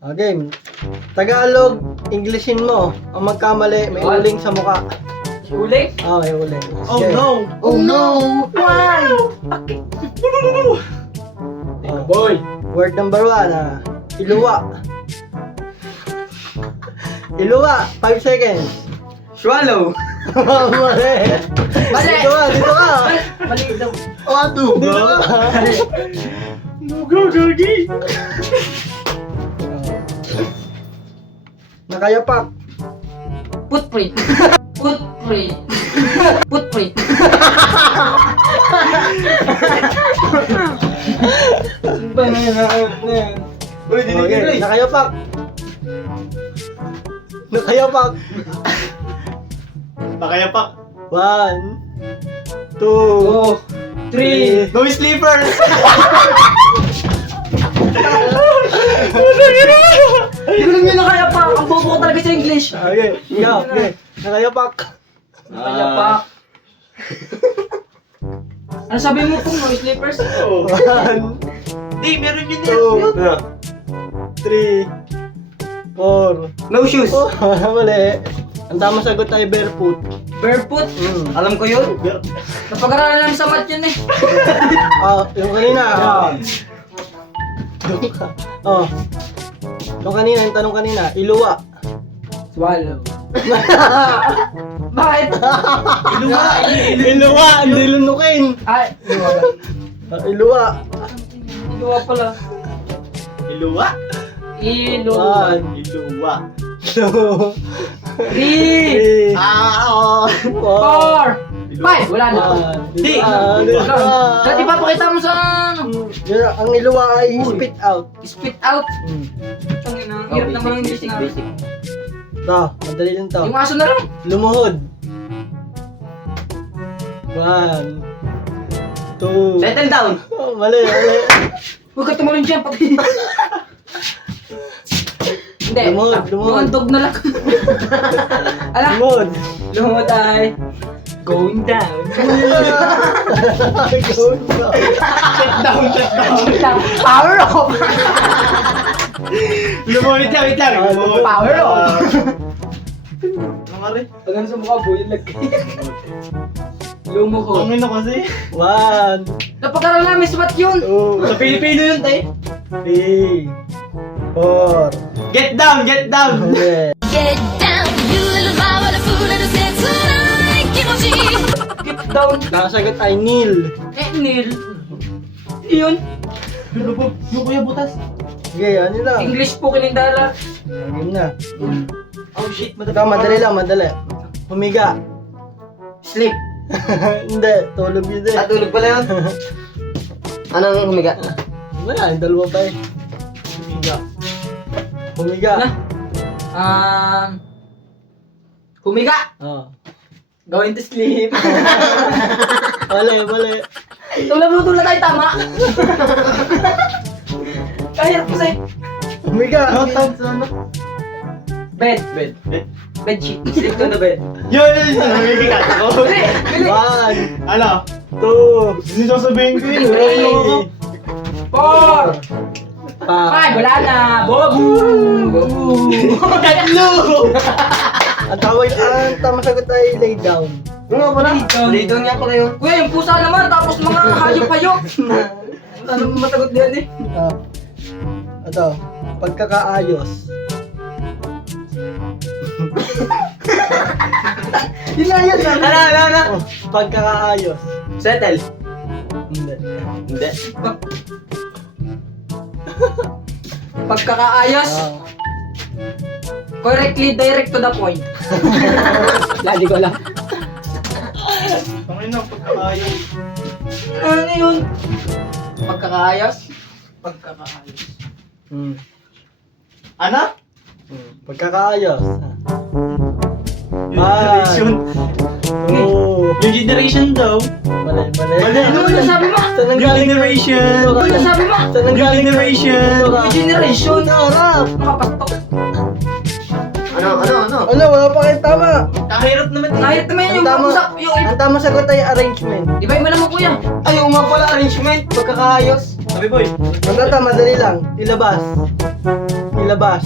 Game. Tagalog, Englishin mo. Ang magkamali, may uling sa mukha. Uling? May uling. Oh Sige. no! Oh no! Why? Bakit? Boy! Word number 1, Iluwa. Iluwa, 5 seconds. Swallow! Mali. Mali. Dito ka. Mali daw. Ato! Dito ka. Go, Gagi! Nakayapak. Footprint. Footprint. Footprint. Uy, Okay, nakayapak. Nakayapak. Nakayapak! 1, 2, 3. No sleepers! Hindi ko lang yun nakaya pa. Ang bobo ko talaga sa English. Okay, okay. Nakayapak. Nakaya pa. Ano sabi mo kung no sleepers? 1, Di, meron yun 2, 3, 4. No shoes! Mali. Ang tamang sagot ay barefoot. Barefoot? Alam ko yun. Napag-aralan namin sa mat yun eh. Yung kanina. Yung kanina, yung tanong kanina, Iluwa. Swallow. Bakit? Iluwa, hindi lunukin. Ay, Iluwa. iluwa pala. Iluwa? Iluwa. 1, Iluwa. 2, 3, 3, Oo! 4, 5. Wala na. Di. Dati papakita mo sa ano? Ang Iluwa ay spit out. Spit out. Ang ina, hirap naman ang English na. Ito, madali lang to. Yung aso na lang. Lumuhod. 1, 2. Settle down! Mali. Huwag ka tumalon dyan pati. Hindi. Lumod. Lumundog na lang. Ala? Lumuhod. Lumod ay going down. Power off. Lumuhit lang, wait lang! Lumuhod. Power off. Ano rin? Pag ano sa mukha, buhay lag. Lumuhod. Ang ino kasi. 1, Napag-aral namin sa mat yun. 2, Sa Pilipino yun, tay. 3, 4. Get down! Get down! Mali. Get down, you little boy, what a fool, little sense tonight, kimochi. Get down. Nakasagot ay Neil. Neil. Yun. Yung kuya butas. Sige, ano lang. English po kinindala. Game na. Oh shit, Ito, madali lang, madali. Humiga. Sleep. Hindi, tulog yun eh. Tulog pala yun. Anong humiga? Wala, yung dalawa pa eh. Humiga. Humiga. Humiga. Oh. Going to sleep. Mali. Tula tayo tama. Kahirap kasi. Humiga. Bed. Bed. Bed sheet. Sleep to the bed. Yun! Humiga ako. Bili. 1, Ano? 2, Hindi sasabihin ko yun. 3, 4. 5. Wala na. Bobu. Tatlo! ang tamang sagot ay lay down. Ano pala? Dito nga pala yun. Kuya, yung pusa naman. Tapos mga hayop-hayop. Ano matagot din eh? Ito, pagkakaayos. Yun na yun. Ano? Pagkakaayos. Settle. Hindi. Hindi. Pagkakaayos. Correctly, direct to the point. Lagi ko lang. Ang ino, pagkakaayos. Ano yun? Pagkakaayos? Pagkakaayos. Ano? Pagkakaayos. Yung generation. 2. Yung generation daw. Mali. Ano yung sabi mo? Saan ang Yung galing generation. Ano yung sabi mo? Saan ang Yung galing generation. Yung generation. Harap. Nakapastok. Ano? Ano, wala pa kayong tama. Kahirap naman. Kahit naman yung pag-usap. Yung Ang tamang sagot ay arrangement. Iba mo naman kuya. Ayaw nga pala arrangement. Pagkakaayos. Sabi boy. Ang tama, madali lang. Ilabas. Ilabas.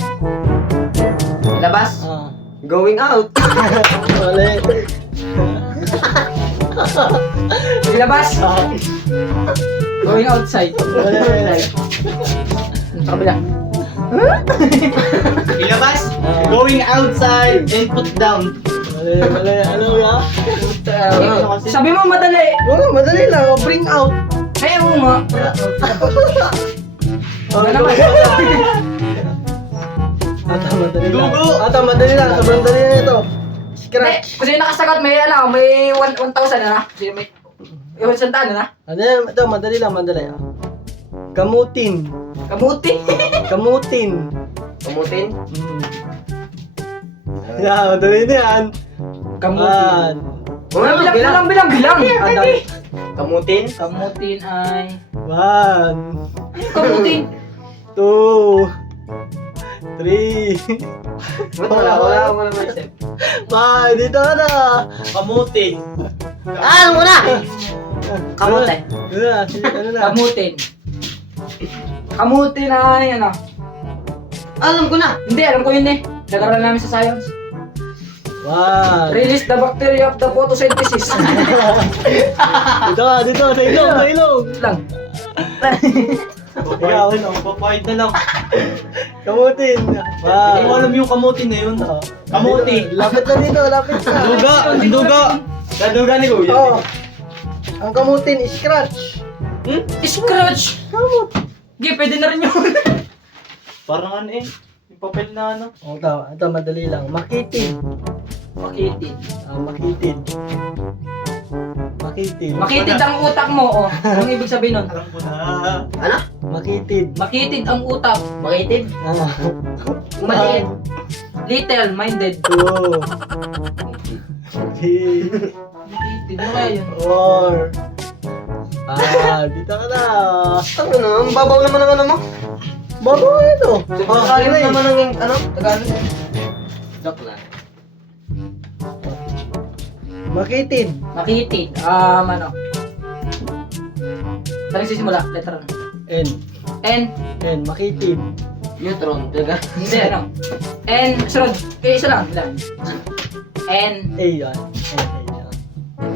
Ilabas. Ah. Going out. Mali. Ilabas. Ah. Going outside. Mali. Sa kabila. Ilabas. Ah. Going outside and put down. Mali. Ano ya? Sabi mo madali. Oh, madali lang. Oh, bring out. Eh, oo nga. Oh, Ano naman? madali lang. Gugu. Madali lang. Sobrang dali na ito. Hindi, Scratch. kasi nakasagot may may 1,000 na. Kasi may yung santaan na. Ano yan? Ito, madali lang. Madali. Ah. Kamutin. Kamuti. Kamutin. Kamutin. Yeah, madali na yan. Kamutin. One. Bilang. Adan. Kamutin. Kamutin ay... 1, Kamutin. 2, 3, Ba't wala mo isip? 5, dito ka na. Kamutin. Ano mo na? Kamote. Ano na? Kamutin. Kamutin ay ano? Alam ko na. Hindi, alam ko yun eh. Nag-aral namin sa science. 1. Release the bacteria of the photosynthesis. Dito ka, dito. Sa ilong, sa ilong. Lang. Ikaw, Papayad na lang. Papayad na lang. Kamutin. Hindi ko alam yung kamutin na yun. Kamuti. Lapit na dito, lapit na. Duga. Ang duga. Kaduga ni Kuya. Oh. Ang kamutin, scratch. Scratch! Kamut. Hindi, pwede na rin yun. Parang ano eh. Yung papel na ano. Oh, ito, madali lang. Makitid. Makitid. Makitid. Makitid. Makitid ang utak mo, oh. Anong ibig sabihin nun? Alam ko na. Ano? Makitid. Makitid ang utak. Makitid? Ah. Maliit. Little, minded. 2, 3, Makitid, ano kaya yun? 4. Dito ka na. Ano na? Ang babaw naman ng ano mo. Bago nga ito. Alim naman ng ano. Tagalog. Joke lang. Makitid. Makitid. Ano? Saan nagsisimula? Letter ano? N. N. N. Makitid. Neutron. Talaga. Hindi, ano? N. Sunod. Isa lang. Ilan? N. A yan. A yan.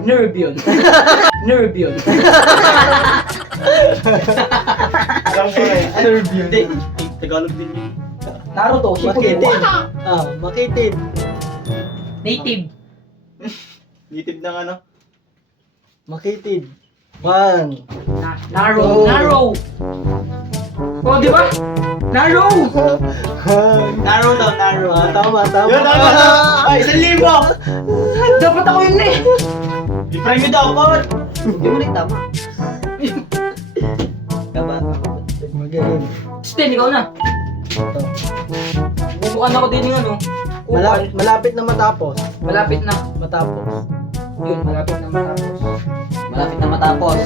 Nerve yun. Nerve yun. Alam ko na eh. Ano review? Hindi. Tagalog din yun. Naruto. Makitid. Shippuden. Makitid. Native. Native ng ano. Makitid. 1. Narrow. Oh. Narrow. Oh, di ba? Narrow. Narrow daw, narrow. Tama. Yun, tama. Ay, 1,000! Dapat ako yun eh. I-prime mo dapat. Hindi mo rin tama. Tama. Magaling. Sten, ikaw na. Ito. Bumukan ako din yung ano. Upal. Malapit na matapos. Malapit na. Matapos. Yun, malapit na matapos. Malapit na matapos.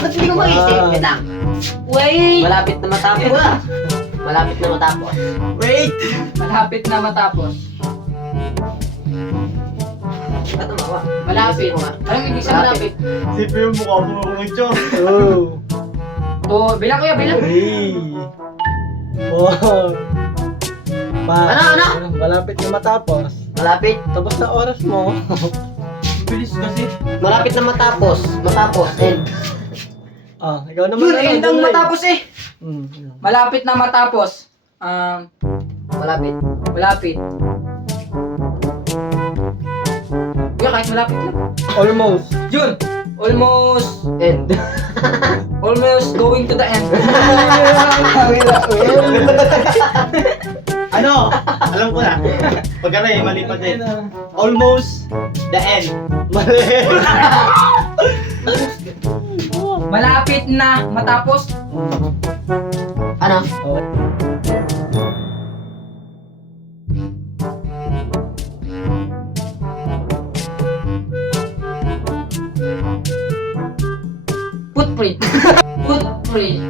Ba't hindi ko maisip? Ah. Yan lang. Wait! Malapit na matapos. Malapit na matapos. Wait! Malapit na matapos. Ba't tumawa? Malapit. Anong ibig sa malapit? Sipin yung mukha mo ng Diyos. 2. To, bilang kuya, bilang. 3. 4. 5. Ano? Malapit na matapos. Malapit? Tapos na oras mo. Bilis kasi. Malapit na matapos. Matapos. End. Ikaw naman. Yun, end ang matapos eh. Yun. Malapit na matapos. Malapit. Malapit. Kuya, kahit malapit lang. Almost. Yun! Almost, End. almost going to the end. Ano? Alam ko na. Pag ano eh, mali pa din. Almost the end. Mali. Malapit na matapos. Ano? Footprint. Footprint.